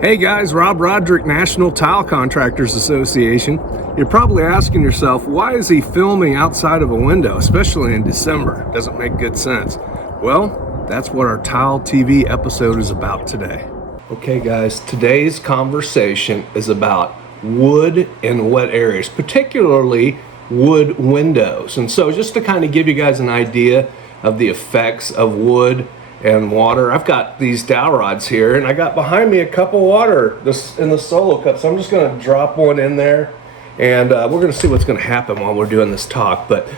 Hey guys, Robb Roderick, National Tile Contractors Association. You're probably asking yourself, why is he filming outside of a window, especially in December? Doesn't make good sense. Well, that's what our TileTV episode is about today. Okay guys, today's conversation is about wood in wet areas, particularly wood windows. And so just to kind of give you guys an idea of the effects of wood and water, I've got these dowel rods here, and I got behind me a cup of water in the solo cup, so I'm just going to drop one in there, and we're going to see what's going to happen while we're doing this talk. But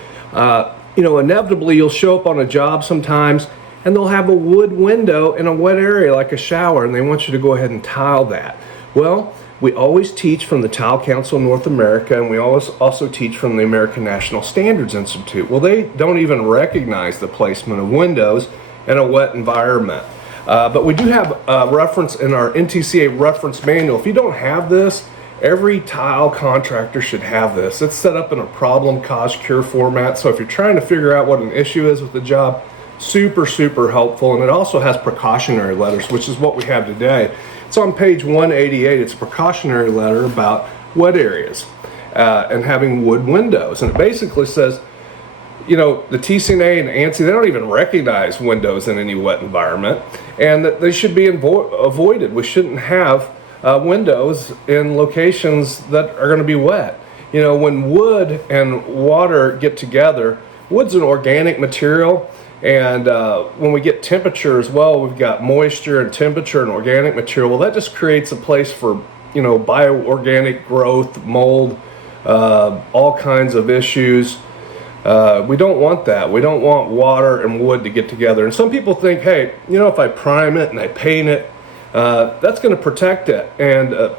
you know, inevitably you'll show up on a job sometimes and they'll have a wood window in a wet area like a shower, and they want you to go ahead and tile that. Well, we always teach from the Tile Council of North America, and we always also teach from the American National Standards Institute. Well, they don't even recognize the placement of windows in a wet environment. But we do have a reference in our NTCA reference manual. If you don't have this, every tile contractor should have this. It's set up in a problem, cause, cure format. So if you're trying to figure out what an issue is with the job, super helpful. And it also has precautionary letters, which is what we have today. It's on page 188. It's a precautionary letter about wet areas and having wood windows. And it basically says, you know, the TCA and ANSI, they don't even recognize windows in any wet environment, and that they should be avoided. We shouldn't have windows in locations that are going to be wet. You know, when wood and water get together, wood's an organic material, and when we get temperature as well, we've got moisture and temperature and organic material. Well, that just creates a place for, you know, bioorganic growth, mold, all kinds of issues. We don't want that. We don't want water and wood to get together. And some people think, hey, you know, if I prime it and I paint it, that's going to protect it. And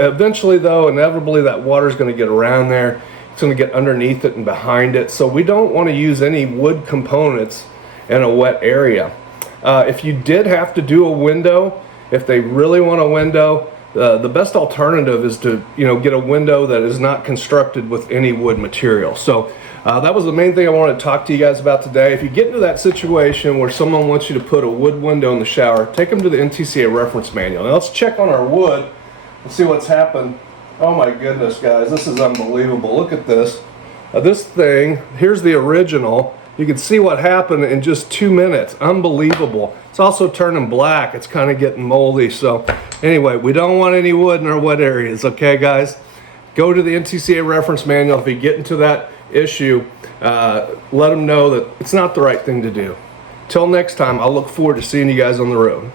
eventually, though, inevitably that water is going to get around there. It's going to get underneath it and behind it. So we don't want to use any wood components in a wet area. If you did have to do a window, if they really want a window, the best alternative is to, you know, get a window that is not constructed with any wood material. So that was the main thing I wanted to talk to you guys about today. If you get into that situation where someone wants you to put a wood window in the shower, take them to the NTCA reference manual. Now let's check on our wood and see what's happened. Oh my goodness, guys, this is unbelievable. Look at this. This thing, here's the original. You can see what happened in just 2 minutes. Unbelievable. It's also turning black. It's kind of getting moldy. So anyway, we don't want any wood in our wet areas, okay guys? Go to the NTCA reference manual. If you get into that issue, let them know that it's not the right thing to do. Till next time, I'll look forward to seeing you guys on the road.